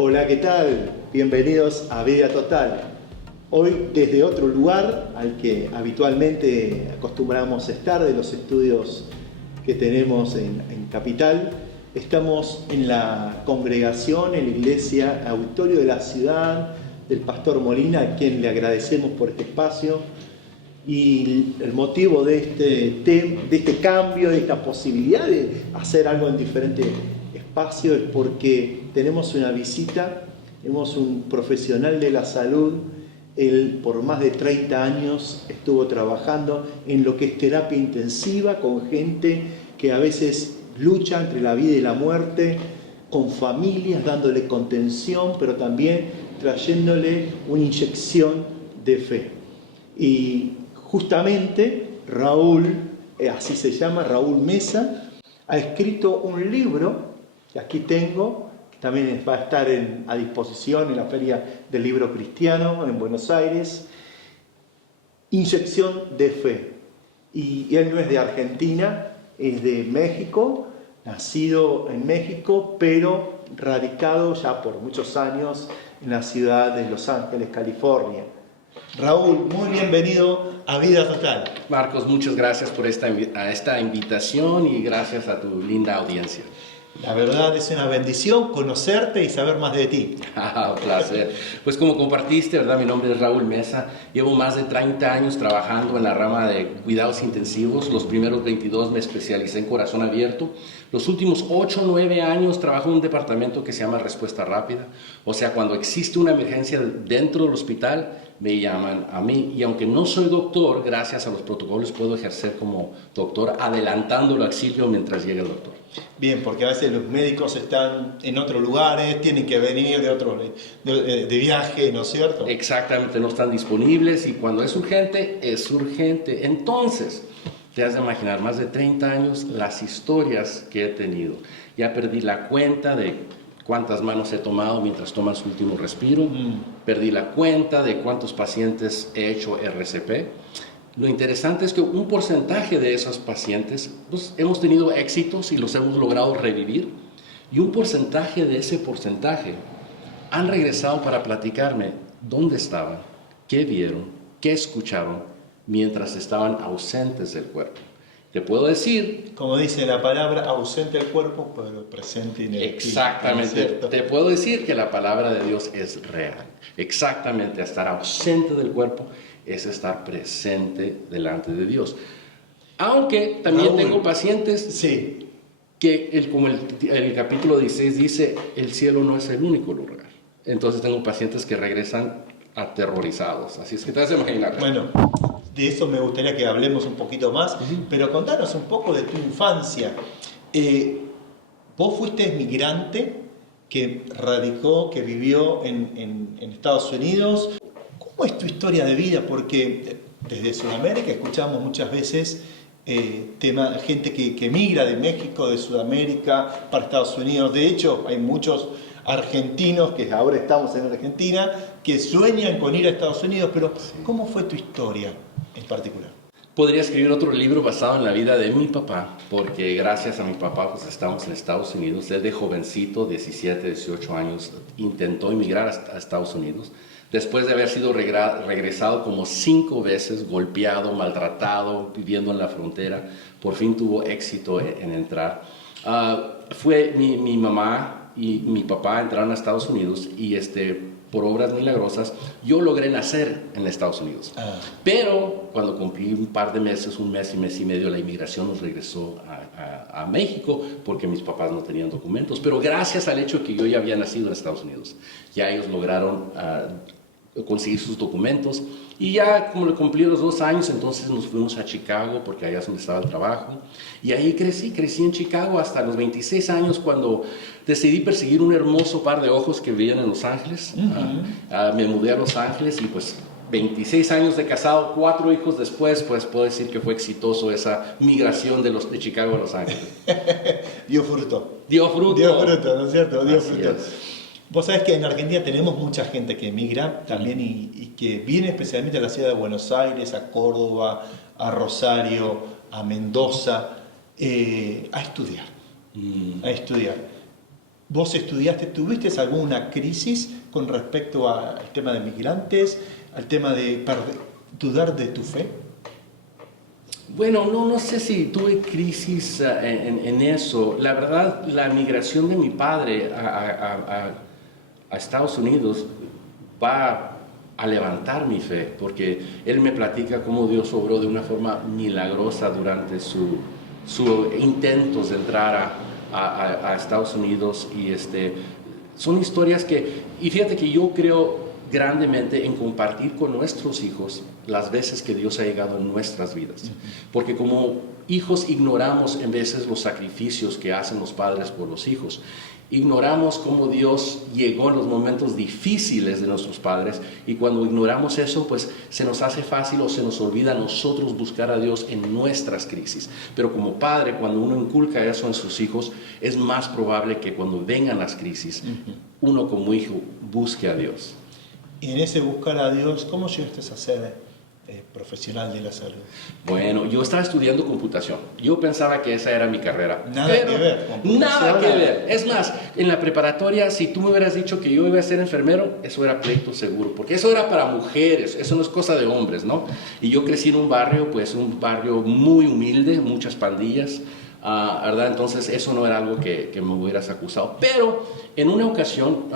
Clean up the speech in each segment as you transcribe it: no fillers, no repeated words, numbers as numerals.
Hola, ¿qué tal? Bienvenidos a Vida Total. Hoy desde otro lugar al que habitualmente acostumbramos estar, de los estudios que tenemos en Capital. Estamos en la congregación, en la iglesia Auditorio de la Ciudad del Pastor Molina, a quien le agradecemos por este espacio. Y el motivo de este cambio, de esta posibilidad de hacer algo en diferentes espacios es porque tenemos una visita, tenemos un profesional de la salud. Él por más de 30 años estuvo trabajando en lo que es terapia intensiva con gente que a veces lucha entre la vida y la muerte, con familias, dándole contención, pero también trayéndole una inyección de fe. Y justamente Raúl, así se llama, Raúl Mesa, ha escrito un libro que aquí tengo, que también va a estar a disposición en la Feria del Libro Cristiano en Buenos Aires, Inyección de Fe. Y él no es de Argentina, es de México, nacido en México, pero radicado ya por muchos años en la ciudad de Los Ángeles, California. Raúl, muy bienvenido a Vida Total. Marcos, muchas gracias por esta invitación y gracias a tu linda audiencia. La verdad es una bendición conocerte y saber más de ti. Un placer. Pues como compartiste, ¿verdad? Mi nombre es Raúl Mesa. Llevo más de 30 años trabajando en la rama de cuidados intensivos. Los primeros 22 me especialicé en corazón abierto. Los últimos 8 o 9 años trabajo en un departamento que se llama Respuesta Rápida. O sea, cuando existe una emergencia dentro del hospital, me llaman a mí. Y aunque no soy doctor, gracias a los protocolos puedo ejercer como doctor, adelantando el auxilio mientras llega el doctor. Bien, porque a veces los médicos están en otros lugares, tienen que venir de viaje, ¿no es cierto? Exactamente, no están disponibles y cuando es urgente, es urgente. Entonces, te has de imaginar, más de 30 años, las historias que he tenido. Ya perdí la cuenta de cuántas manos he tomado mientras toman su último respiro. Perdí la cuenta de cuántos pacientes he hecho RCP. Lo interesante es que un porcentaje de esos pacientes, pues, hemos tenido éxitos y los hemos logrado revivir. Y un porcentaje de ese porcentaje han regresado para platicarme dónde estaban, qué vieron, qué escucharon mientras estaban ausentes del cuerpo. Te puedo decir... Como dice la palabra, ausente del cuerpo, pero presente en el espíritu. Exactamente. Te puedo decir que la palabra de Dios es real. Exactamente. Estar ausente del cuerpo es estar presente delante de Dios. Aunque también Raúl, tengo pacientes sí, que, como el capítulo 16 dice, el cielo no es el único lugar. Entonces tengo pacientes que regresan aterrorizados. Así es que te vas a imaginar. Bueno, de eso me gustaría que hablemos un poquito más, pero contanos un poco de tu infancia. Vos fuiste migrante que radicó, que vivió en Estados Unidos. ¿Cómo es tu historia de vida? Porque desde Sudamérica escuchamos muchas veces gente que migra de México, de Sudamérica para Estados Unidos. De hecho, hay muchos argentinos, que ahora estamos en Argentina, que sueñan con ir a Estados Unidos, pero ¿cómo fue tu historia en particular? Podría escribir otro libro basado en la vida de mi papá, porque gracias a mi papá pues estamos en Estados Unidos. Él de jovencito, 17, 18 años, intentó emigrar a Estados Unidos. Después de haber sido regresado como 5 veces, golpeado, maltratado, viviendo en la frontera, por fin tuvo éxito en entrar. Fue mi mamá y mi papá entraron a Estados Unidos y por obras milagrosas yo logré nacer en Estados Unidos. Pero cuando cumplí un par de meses, un mes y medio, la inmigración nos regresó a México porque mis papás no tenían documentos. Pero gracias al hecho que yo ya había nacido en Estados Unidos, ya ellos lograron conseguir sus documentos. Y ya como le cumplí los 2 años, entonces nos fuimos a Chicago, porque allá es donde estaba el trabajo. Y ahí crecí en Chicago hasta los 26 años, cuando decidí perseguir un hermoso par de ojos que vivían en Los Ángeles. Me mudé a Los Ángeles y pues 26 años de casado, 4 hijos después, pues puedo decir que fue exitoso esa migración de Chicago a Los Ángeles. Dio fruto. Dio fruto. Dio fruto, ¿no es cierto? Dio Así fruto. es. Vos sabés que en Argentina tenemos mucha gente que emigra también y que viene especialmente a la ciudad de Buenos Aires, a Córdoba, a Rosario, a Mendoza, a estudiar. vos estudiaste, ¿tuviste alguna crisis con respecto al tema de migrantes, al tema de dudar de tu fe? Bueno, no sé si tuve crisis en eso. La verdad, la migración de mi padre a Estados Unidos va a levantar mi fe, porque él me platica cómo Dios obró de una forma milagrosa durante sus intentos de entrar a Estados Unidos. Y son historias y fíjate que yo creo grandemente en compartir con nuestros hijos las veces que Dios ha llegado en nuestras vidas, porque como hijos ignoramos en veces los sacrificios que hacen los padres por los hijos, ignoramos cómo Dios llegó en los momentos difíciles de nuestros padres, y cuando ignoramos eso, pues se nos hace fácil o se nos olvida a nosotros buscar a Dios en nuestras crisis. Pero como padre, cuando uno inculca eso en sus hijos, es más probable que cuando vengan las crisis, uno como hijo busque a Dios. Y en ese buscar a Dios, ¿cómo llegaste a ser profesional de la salud? Bueno, yo estaba estudiando computación. Yo pensaba que esa era mi carrera. Nada que ver. Nada que ver. Es más, en la preparatoria, si tú me hubieras dicho que yo iba a ser enfermero, eso era pleito seguro, porque eso era para mujeres, eso no es cosa de hombres, ¿no? Y yo crecí en un barrio muy humilde, muchas pandillas, ¿verdad? Entonces eso no era algo que me hubieras acusado. Pero en una ocasión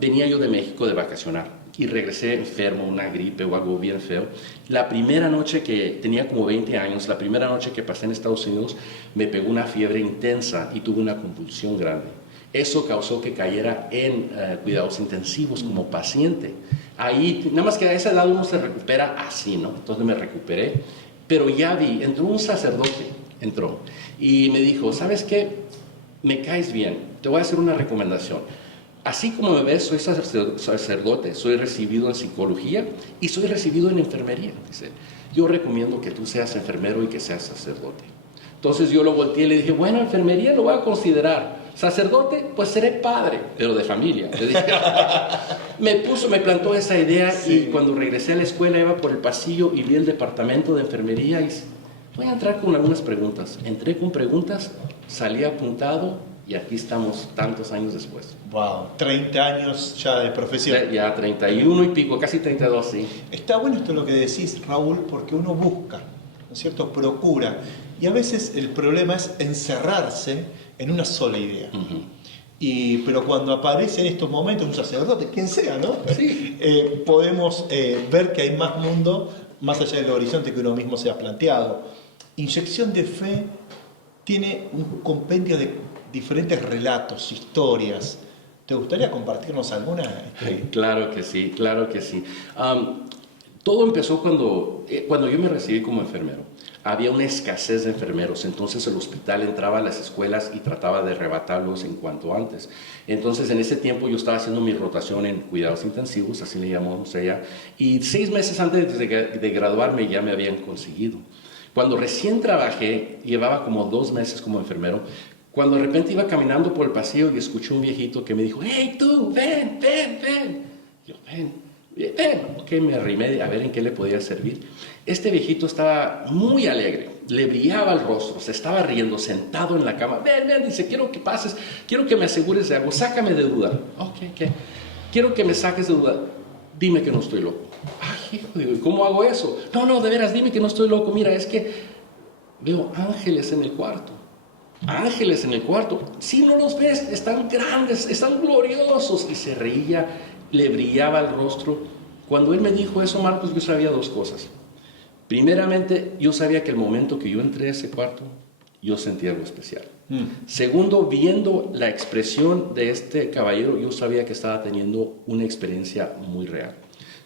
venía yo de México de vacacionar y regresé enfermo, una gripe o algo bien feo. La primera noche que tenía como 20 años, la primera noche que pasé en Estados Unidos, me pegó una fiebre intensa y tuve una convulsión grande. Eso causó que cayera en cuidados intensivos como paciente. Ahí, nada más que a esa edad uno se recupera así, ¿no? Entonces me recuperé, pero ya entró un sacerdote, y me dijo, ¿sabes qué? Me caes bien, te voy a hacer una recomendación. Así como me ves, soy sacerdote, soy recibido en psicología y soy recibido en enfermería. Dice, yo recomiendo que tú seas enfermero y que seas sacerdote. Entonces yo lo volteé y le dije, bueno, enfermería lo voy a considerar. Sacerdote, pues seré padre, pero de familia. Le dije, me plantó esa idea, sí. Y cuando regresé a la escuela iba por el pasillo y vi el departamento de enfermería y voy a entrar con algunas preguntas. Entré con preguntas, salí apuntado. Y aquí estamos tantos años después. Wow, 30 años ya de profesión. Ya 31 y pico, casi 32, sí. Está bueno esto lo que decís, Raúl, porque uno busca, ¿no es cierto? Procura. Y a veces el problema es encerrarse en una sola idea. Pero cuando aparece en estos momentos un sacerdote, quien sea, ¿no? Sí. Podemos ver que hay más mundo más allá del horizonte que uno mismo se ha planteado. Inyección de Fe tiene un compendio de diferentes relatos, historias. ¿Te gustaría compartirnos alguna? Claro que sí, claro que sí. Todo empezó cuando yo me recibí como enfermero. Había una escasez de enfermeros, entonces el hospital entraba a las escuelas y trataba de arrebatarlos en cuanto antes. Entonces en ese tiempo yo estaba haciendo mi rotación en cuidados intensivos, así le llamamos allá, y 6 meses antes de graduarme ya me habían conseguido. Cuando recién trabajé, llevaba como 2 meses como enfermero, cuando de repente iba caminando por el pasillo y escuché un viejito que me dijo, ¡hey tú, ven! Yo, ven. Ok, me arrimé a ver en qué le podía servir. Este viejito estaba muy alegre, le brillaba el rostro, se estaba riendo, sentado en la cama. Ven, dice, quiero que pases, quiero que me asegures de algo, sácame de duda. Ok, quiero que me saques de duda, dime que no estoy loco. Ay, hijo, ¿cómo hago eso? No, de veras, dime que no estoy loco. Mira, es que veo ángeles en el cuarto. Ángeles en el cuarto. Si no los ves, están grandes, están gloriosos. Y se reía, le brillaba el rostro. Cuando él me dijo eso, Marcos, yo sabía 2 cosas. Primeramente, yo sabía que el momento que yo entré a ese cuarto, yo sentí algo especial. Segundo, viendo la expresión de este caballero, yo sabía que estaba teniendo una experiencia muy real.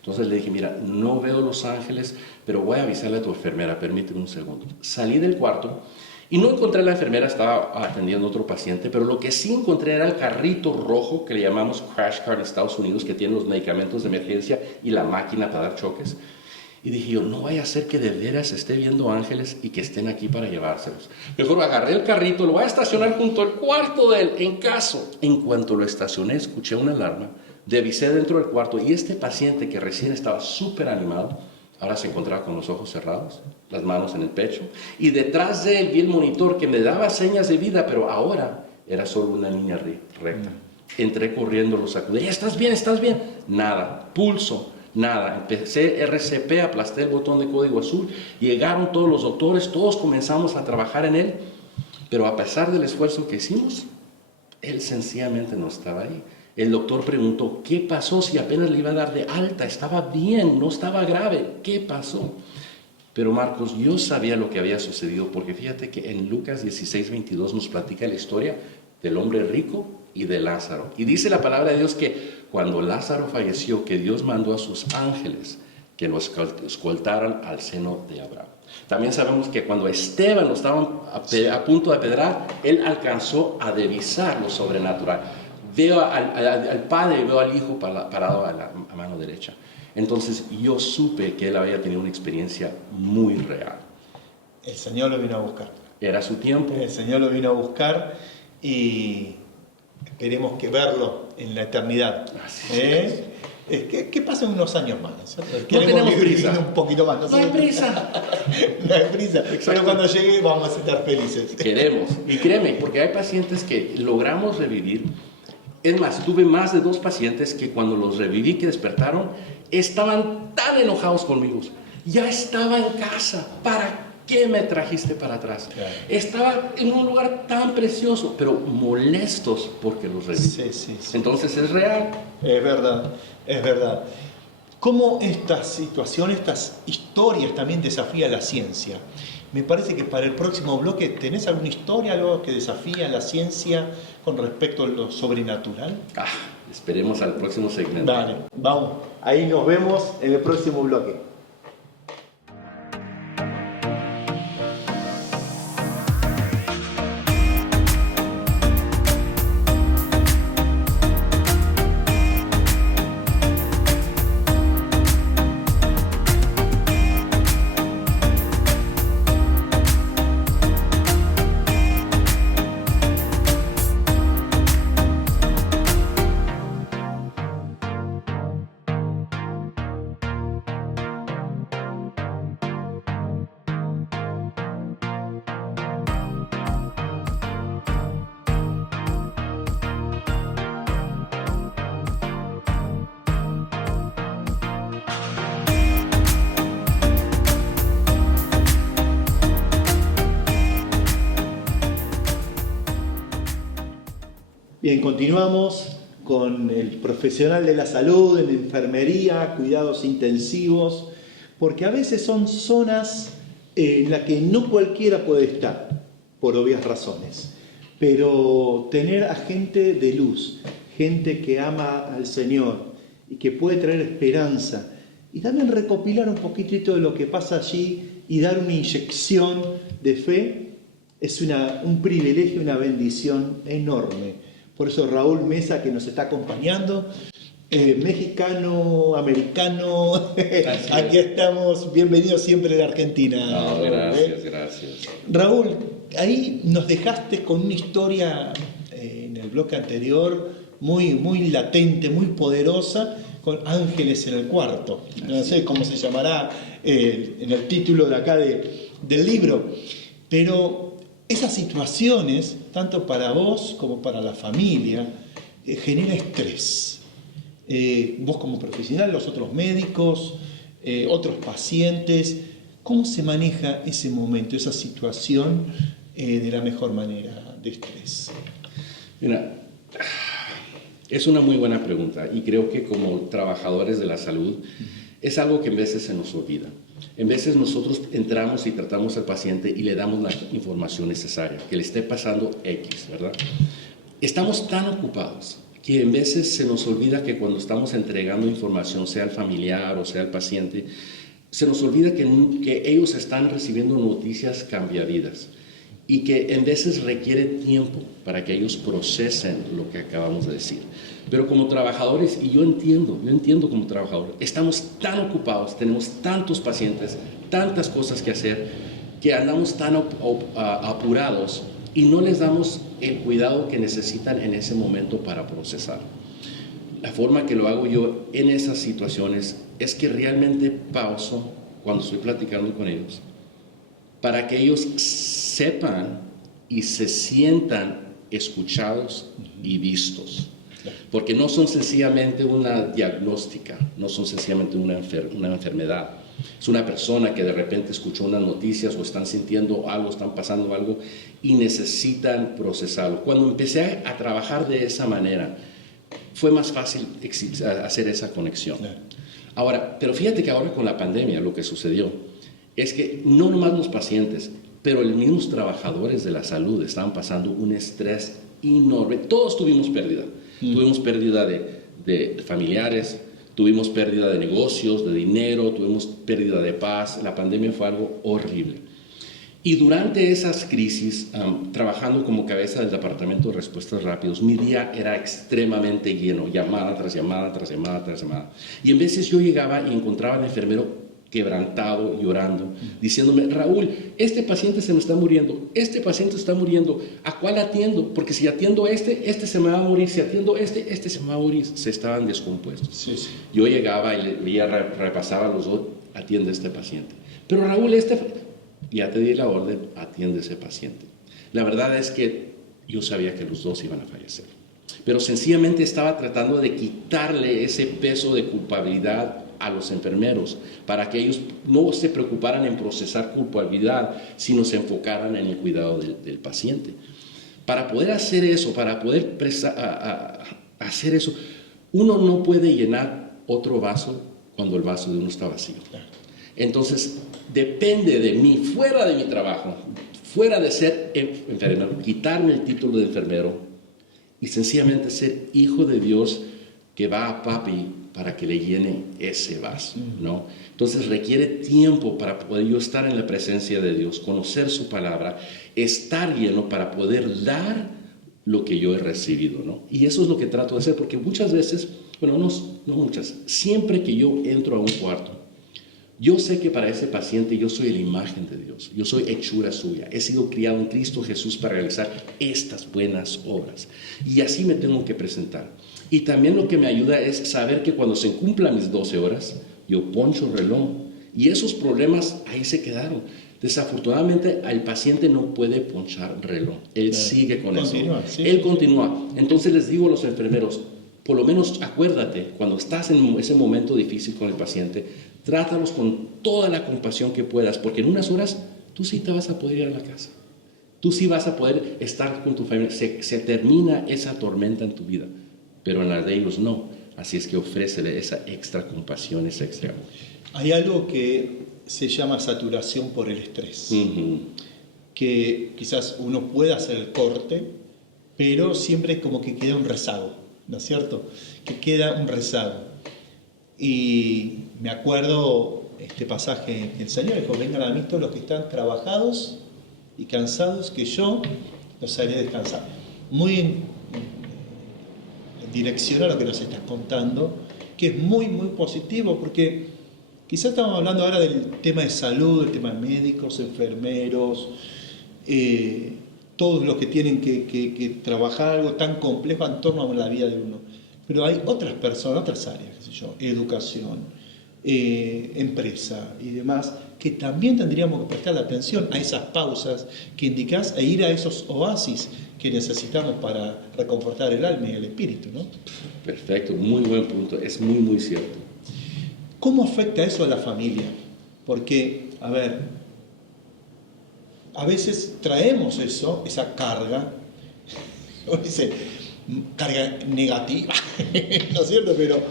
Entonces le dije, mira, no veo los ángeles, pero voy a avisarle a tu enfermera, permíteme un segundo. Salí del cuarto y no encontré a la enfermera, estaba atendiendo a otro paciente, pero lo que sí encontré era el carrito rojo que le llamamos crash cart en Estados Unidos, que tiene los medicamentos de emergencia y la máquina para dar choques. Y dije yo, no vaya a ser que de veras esté viendo ángeles y que estén aquí para llevárselos. Mejor agarré el carrito, lo voy a estacionar junto al cuarto de él, en cuanto lo estacioné, escuché una alarma, divisé dentro del cuarto y este paciente que recién estaba súper animado, ahora se encontraba con los ojos cerrados, las manos en el pecho, y detrás de él vi el monitor que me daba señas de vida, pero ahora era solo una línea recta. Entré corriendo, lo sacudí, ¿estás bien? ¿Estás bien? Nada, pulso, nada. Empecé RCP, aplasté el botón de código azul, llegaron todos los doctores, todos comenzamos a trabajar en él, pero a pesar del esfuerzo que hicimos, él sencillamente no estaba ahí. El doctor preguntó, ¿qué pasó si apenas le iba a dar de alta? Estaba bien, no estaba grave, ¿qué pasó? Pero Marcos, yo sabía lo que había sucedido, porque fíjate que en Lucas 16:22 nos platica la historia del hombre rico y de Lázaro. Y dice la palabra de Dios que cuando Lázaro falleció, que Dios mandó a sus ángeles que lo escoltaran al seno de Abraham. También sabemos que cuando Esteban lo estaban a punto de apedrear, él alcanzó a divisar lo sobrenatural. Veo al Padre y veo al Hijo parado a mano derecha. Entonces yo supe que él había tenido una experiencia muy real. El Señor lo vino a buscar. Era su tiempo. El Señor lo vino a buscar y queremos que verlo en la eternidad. ¿Qué pasa en unos años más? No tenemos prisa. Un poquito más. No hay prisa. No hay prisa. Pero cuando llegue vamos a estar felices. Queremos. Y créeme, porque hay pacientes que logramos revivir. Es más, tuve más de 2 pacientes que cuando los reviví, que despertaron, estaban tan enojados conmigo. Ya estaba en casa. ¿Para qué me trajiste para atrás? Claro. Estaba en un lugar tan precioso, pero molestos porque los reviví. Sí. Entonces es real. Es verdad, es verdad. ¿Cómo estas situaciones, estas historias también desafían la ciencia? Me parece que para el próximo bloque, ¿tenés alguna historia, algo que desafía la ciencia con respecto a lo sobrenatural? Esperemos al próximo segmento. Dale, vamos. Ahí nos vemos en el próximo bloque. Bien, continuamos con el profesional de la salud, en enfermería, cuidados intensivos, porque a veces son zonas en las que no cualquiera puede estar, por obvias razones, pero tener a gente de luz, gente que ama al Señor y que puede traer esperanza, y también recopilar un poquitito de lo que pasa allí y dar una inyección de fe, es un privilegio, una bendición enorme. Por eso Raúl Mesa, que nos está acompañando, mexicano, americano, aquí estamos, bienvenido siempre de Argentina. No, gracias. Raúl, ahí nos dejaste con una historia en el bloque anterior muy latente, muy poderosa, con ángeles en el cuarto. No sé cómo se llamará en el título de acá del libro, pero esas situaciones, tanto para vos como para la familia, genera estrés. Vos como profesional, los otros médicos, otros pacientes, ¿cómo se maneja ese momento, esa situación de la mejor manera de estrés? Mira, es una muy buena pregunta y creo que como trabajadores de la salud es algo que en veces se nos olvida. En veces nosotros entramos y tratamos al paciente y le damos la información necesaria, que le esté pasando X, ¿verdad? Estamos tan ocupados que en veces se nos olvida que cuando estamos entregando información, sea al familiar o sea al paciente, se nos olvida que ellos están recibiendo noticias cambiavidas y que en veces requiere tiempo para que ellos procesen lo que acabamos de decir. Pero como trabajadores, y yo entiendo como trabajador, estamos tan ocupados, tenemos tantos pacientes, tantas cosas que hacer, que andamos tan apurados y no les damos el cuidado que necesitan en ese momento para procesar. La forma que lo hago yo en esas situaciones es que realmente pauso cuando estoy platicando con ellos, para que ellos sepan y se sientan escuchados y vistos. Porque no son sencillamente una diagnóstica, no son sencillamente una enfermedad. Es una persona que de repente escuchó unas noticias o están sintiendo algo, están pasando algo y necesitan procesarlo. Cuando empecé a trabajar de esa manera, fue más fácil hacer esa conexión. Ahora, pero fíjate que ahora con la pandemia lo que sucedió es que no nomás los pacientes, pero los mismos trabajadores de la salud estaban pasando un estrés enorme. Todos tuvimos pérdida. Tuvimos pérdida de familiares, tuvimos pérdida de negocios, de dinero, tuvimos pérdida de paz. La pandemia fue algo horrible. Y durante esas crisis, trabajando como cabeza del Departamento de Respuestas Rápidos, mi día era extremadamente lleno, llamada tras llamada, tras llamada, tras llamada. Y en veces yo llegaba y encontraba al enfermero quebrantado, llorando, diciéndome, Raúl, este paciente se me está muriendo, este paciente está muriendo, ¿a cuál atiendo? Porque si atiendo este se me va a morir, si atiendo este se me va a morir. Se estaban descompuestos. Sí. Yo llegaba y repasaba los dos, atiende a este paciente. Pero Raúl, ya te di la orden, atiende a ese paciente. La verdad es que yo sabía que los dos iban a fallecer. Pero sencillamente estaba tratando de quitarle ese peso de culpabilidad a los enfermeros, para que ellos no se preocuparan en procesar culpabilidad, sino se enfocaran en el cuidado del paciente. Para poder hacer eso, para poder hacer eso, uno no puede llenar otro vaso cuando el vaso de uno está vacío. Entonces, depende de mí, fuera de mi trabajo, fuera de ser enfermero, quitarme el título de enfermero y sencillamente ser hijo de Dios que va a papi para que le llene ese vaso, ¿no? Entonces requiere tiempo para poder yo estar en la presencia de Dios, conocer su palabra, estar lleno para poder dar lo que yo he recibido, ¿no? Y eso es lo que trato de hacer, porque muchas veces, bueno, no muchas, siempre que yo entro a un cuarto, yo sé que para ese paciente yo soy la imagen de Dios, yo soy hechura suya, he sido criado en Cristo Jesús para realizar estas buenas obras. Y así me tengo que presentar. Y también lo que me ayuda es saber que cuando se cumplan mis 12 horas, yo poncho el reloj. Y esos problemas ahí se quedaron. Desafortunadamente, el paciente no puede ponchar reloj. Él sigue con eso. Él continúa. Entonces les digo a los enfermeros, por lo menos acuérdate, cuando estás en ese momento difícil con el paciente, trátalos con toda la compasión que puedas, porque en unas horas tú sí te vas a poder ir a la casa. Tú sí vas a poder estar con tu familia. Se termina esa tormenta en tu vida, pero en la de ellos no. Así es que ofrécele esa extra compasión, ese extra amor. Hay algo que se llama saturación por el estrés, que quizás uno pueda hacer el corte, pero siempre como que queda un rezago, ¿no es cierto? Que queda un rezago. Y me acuerdo este pasaje que el Señor dijo, vengan a mí todos los que están trabajados y cansados, que yo los haré descansar. Muy en dirección a lo que nos estás contando, que es muy, muy positivo, porque quizás estamos hablando ahora del tema de salud, el tema de médicos, enfermeros, todos los que tienen que trabajar algo tan complejo en torno a la vida de uno. Pero hay otras personas, otras áreas, qué sé yo, educación, empresa y demás, que también tendríamos que prestar atención a esas pausas que indicás e ir a esos oasis que necesitamos para reconfortar el alma y el espíritu, ¿no? Perfecto, muy buen punto, es muy, muy cierto. ¿Cómo afecta eso a la familia? Porque, a ver, a veces traemos eso, esa carga, o dice, carga negativa, ¿no es cierto? Pero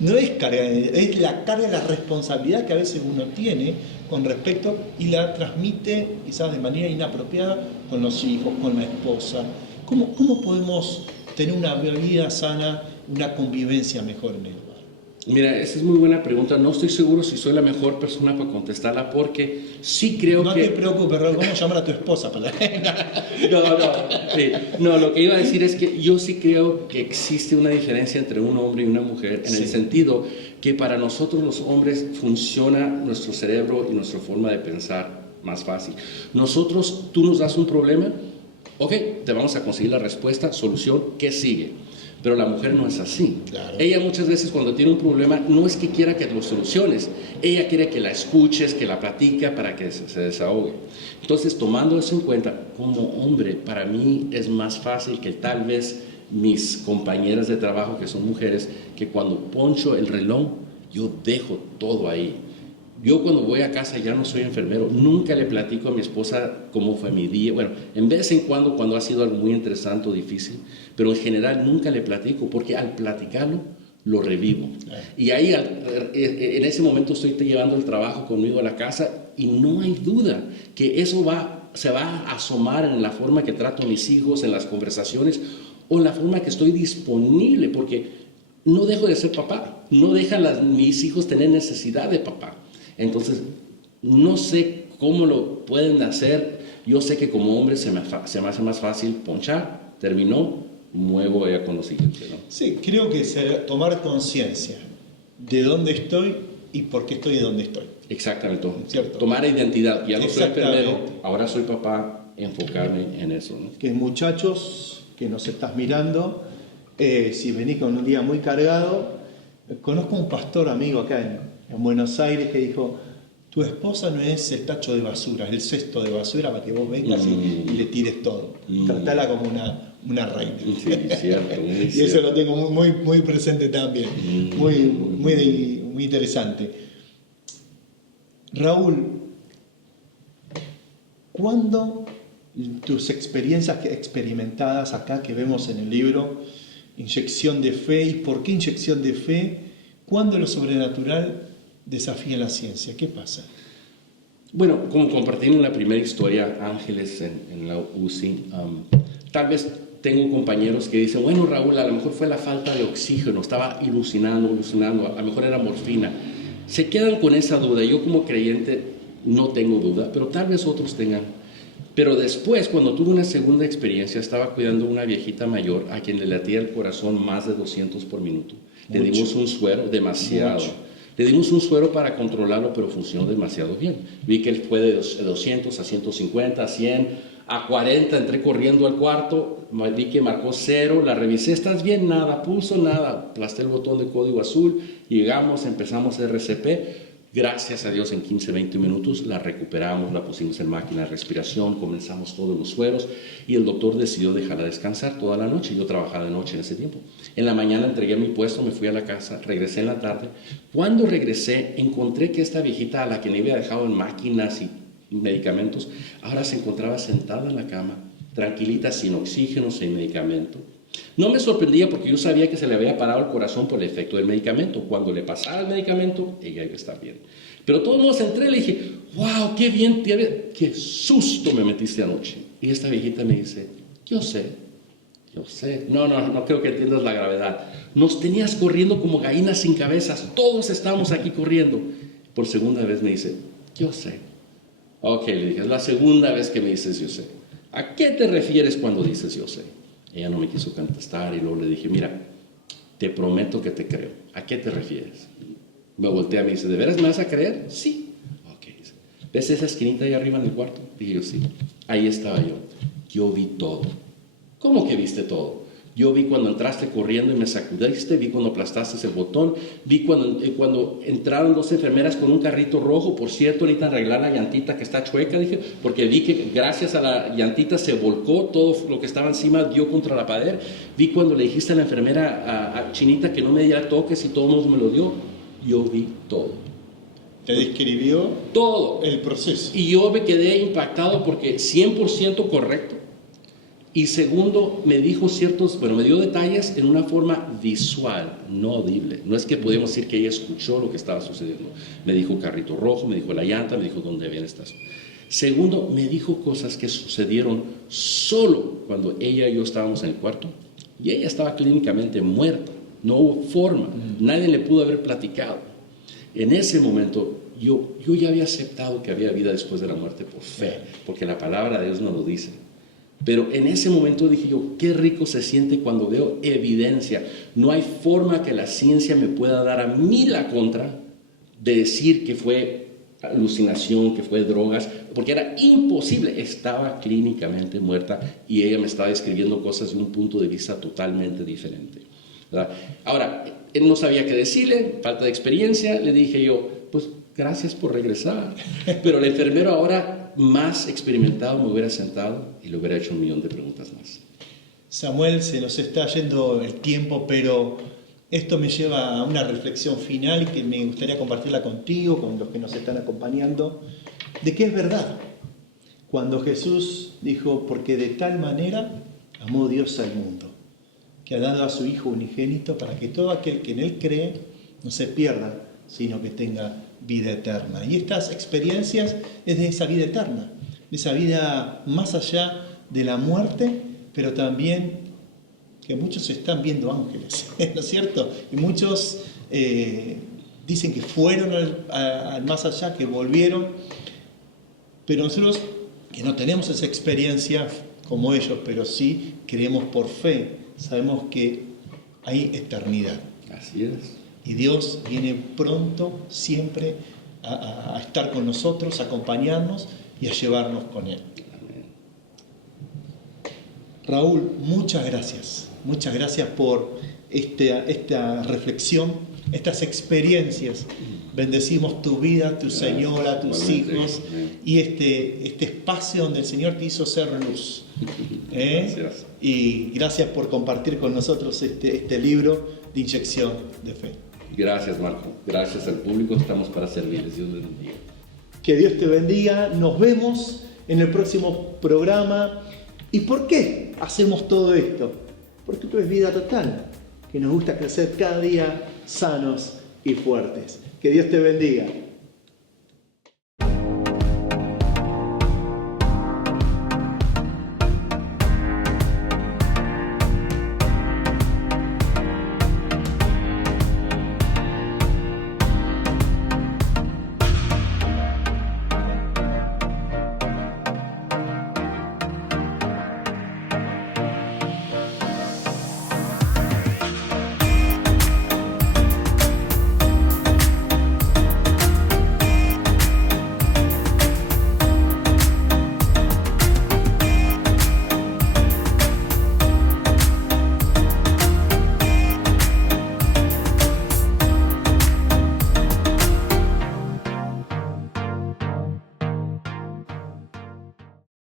no es carga, es la carga, la responsabilidad que a veces uno tiene con respecto y la transmite quizás de manera inapropiada con los hijos, con la esposa. ¿Cómo podemos tener una vida sana, una convivencia mejor en el hogar? Mira, esa es muy buena pregunta. No estoy seguro si soy la mejor persona para contestarla, porque sí creo que... No te preocupes, Raúl, vamos a llamar a tu esposa para... No, lo que iba a decir es que yo sí creo que existe una diferencia entre un hombre y una mujer, en el sentido que para nosotros los hombres funciona nuestro cerebro y nuestra forma de pensar más fácil. Nosotros, tú nos das un problema Ok, te vamos a conseguir la respuesta, solución, ¿qué sigue? Pero la mujer no es así. Claro. Ella muchas veces cuando tiene un problema no es que quiera que lo soluciones, ella quiere que la escuches, que la platica para que se desahogue. Entonces, tomando eso en cuenta, como hombre, para mí es más fácil que tal vez mis compañeras de trabajo, que son mujeres, que cuando poncho el reloj, yo dejo todo ahí. Yo cuando voy a casa ya no soy enfermero, nunca le platico a mi esposa cómo fue mi día. Bueno, en vez en cuando ha sido algo muy interesante o difícil, pero en general nunca le platico, porque al platicarlo lo revivo. Y ahí en ese momento estoy llevando el trabajo conmigo a la casa y no hay duda que eso se va a asomar en la forma que trato a mis hijos, en las conversaciones o en la forma que estoy disponible, porque no dejo de ser papá, no dejan mis hijos tener necesidad de papá. Entonces, no sé cómo lo pueden hacer. Yo sé que como hombre se me hace más fácil ponchar, terminó, muevo ya con lo siguiente, ¿no? Sí, creo que es tomar conciencia de dónde estoy y por qué estoy donde estoy. Exactamente. ¿Cierto? Tomar identidad. Ya no soy Exactamente. enfermero, ahora soy papá, enfocarme en eso, ¿no? Que muchachos que nos estás mirando, si venís con un día muy cargado, conozco un pastor amigo acá en Buenos Aires que dijo: tu esposa no es el tacho de basura, es el cesto de basura para que vos vengas y le tires todo. Tratala como una reina. Sí, cierto, muy Y cierto. eso lo tengo muy, muy presente también. Muy interesante. Raúl, ¿cuándo tus experiencias experimentadas acá que vemos en el libro, inyección de fe, y por qué inyección de fe, cuándo lo sobrenatural desafía la ciencia? ¿Qué pasa? Bueno, como compartí en la primera historia, Ángeles en la UCI, tal vez tengo compañeros que dicen, bueno, Raúl, a lo mejor fue la falta de oxígeno, estaba alucinando, a lo mejor era morfina. Se quedan con esa duda. Yo como creyente no tengo duda, pero tal vez otros tengan. Pero después, cuando tuve una segunda experiencia, estaba cuidando a una viejita mayor a quien le latía el corazón más de 200 por minuto. Le dimos un suero, demasiado. Mucho. Le dimos un suero para controlarlo, pero funcionó demasiado bien. Vi que él fue de 200 a 150, a 100, a 40. Entré corriendo al cuarto, vi que marcó 0, la revisé, ¿estás bien? Nada, pulso, nada. Aplasté el botón de código azul, llegamos, empezamos RCP. Gracias a Dios en 15, 20 minutos la recuperamos, la pusimos en máquina de respiración, comenzamos todos los sueros y el doctor decidió dejarla descansar toda la noche. Yo trabajaba de noche en ese tiempo. En la mañana entregué mi puesto, me fui a la casa, regresé en la tarde. Cuando regresé encontré que esta viejita a la que me había dejado en máquinas y medicamentos, ahora se encontraba sentada en la cama, tranquilita, sin oxígeno, sin medicamento. No me sorprendía porque yo sabía que se le había parado el corazón por el efecto del medicamento. Cuando le pasara el medicamento, ella iba a estar bien. Pero de todos modos entré y le dije, wow, qué bien, qué susto me metiste anoche. Y esta viejita me dice, yo sé. No creo que entiendas la gravedad. Nos tenías corriendo como gallinas sin cabezas. Todos estamos aquí corriendo. Por segunda vez me dice, yo sé. Ok, le dije, es la segunda vez que me dices yo sé. ¿A qué te refieres cuando dices yo sé? Ella no me quiso contestar y luego le dije, mira, te prometo que te creo. ¿A qué te refieres? Me voltea y me dice, ¿de veras me vas a creer? Sí. Ok. ¿Ves esa esquinita ahí arriba en el cuarto? Dije yo, sí. Ahí estaba yo. Yo vi todo. ¿Cómo que viste todo? Yo vi cuando entraste corriendo y me sacudiste, vi cuando aplastaste el botón, vi cuando entraron 2 enfermeras con un carrito rojo. Por cierto, necesitan arreglar la llantita que está chueca, dije, porque vi que gracias a la llantita se volcó, todo lo que estaba encima dio contra la pared. Vi cuando le dijiste a la enfermera a Chinita que no me diera toques y todo el mundo me lo dio. Yo vi todo. Te describió Todo. el proceso. Y yo me quedé impactado porque 100% correcto. Y segundo, me dijo me dio detalles en una forma visual, no audible. No es que podemos decir que ella escuchó lo que estaba sucediendo. Me dijo carrito rojo, me dijo la llanta, me dijo dónde bien estás. Segundo, me dijo cosas que sucedieron solo cuando ella y yo estábamos en el cuarto. Y ella estaba clínicamente muerta. No hubo forma. Nadie le pudo haber platicado. En ese momento, yo ya había aceptado que había vida después de la muerte por fe, porque la palabra de Dios nos lo dice. Pero en ese momento dije yo, qué rico se siente cuando veo evidencia. No hay forma que la ciencia me pueda dar a mí la contra de decir que fue alucinación, que fue drogas, porque era imposible, estaba clínicamente muerta y ella me estaba describiendo cosas de un punto de vista totalmente diferente, ¿verdad? Ahora, él no sabía qué decirle, falta de experiencia, le dije yo, pues gracias por regresar, pero el enfermero ahora más experimentado me hubiera sentado y le hubiera hecho 1.000.000 de preguntas más. Samuel, se nos está yendo el tiempo, pero esto me lleva a una reflexión final que me gustaría compartirla contigo, con los que nos están acompañando, de que es verdad. Cuando Jesús dijo, porque de tal manera amó Dios al mundo, que ha dado a su Hijo unigénito para que todo aquel que en Él cree no se pierda, sino que tenga vida eterna. Y estas experiencias es de esa vida eterna, de esa vida más allá de la muerte, pero también que muchos están viendo ángeles, ¿no es cierto? Y muchos dicen que fueron al más allá, que volvieron, pero nosotros que no tenemos esa experiencia como ellos, pero sí creemos por fe, sabemos que hay eternidad. Así es. Y Dios viene pronto siempre a estar con nosotros, a acompañarnos y a llevarnos con Él. Raúl, muchas gracias. Muchas gracias por esta reflexión, estas experiencias. Bendecimos tu vida, tu señora, tus hijos y este espacio donde el Señor te hizo ser luz. Gracias. Y gracias por compartir con nosotros este libro de inyección de fe. Gracias, Marco. Gracias al público. Estamos para servirles. Dios les bendiga. Que Dios te bendiga. Nos vemos en el próximo programa. ¿Y por qué hacemos todo esto? Porque esto es Vida Total, que nos gusta crecer cada día sanos y fuertes. Que Dios te bendiga.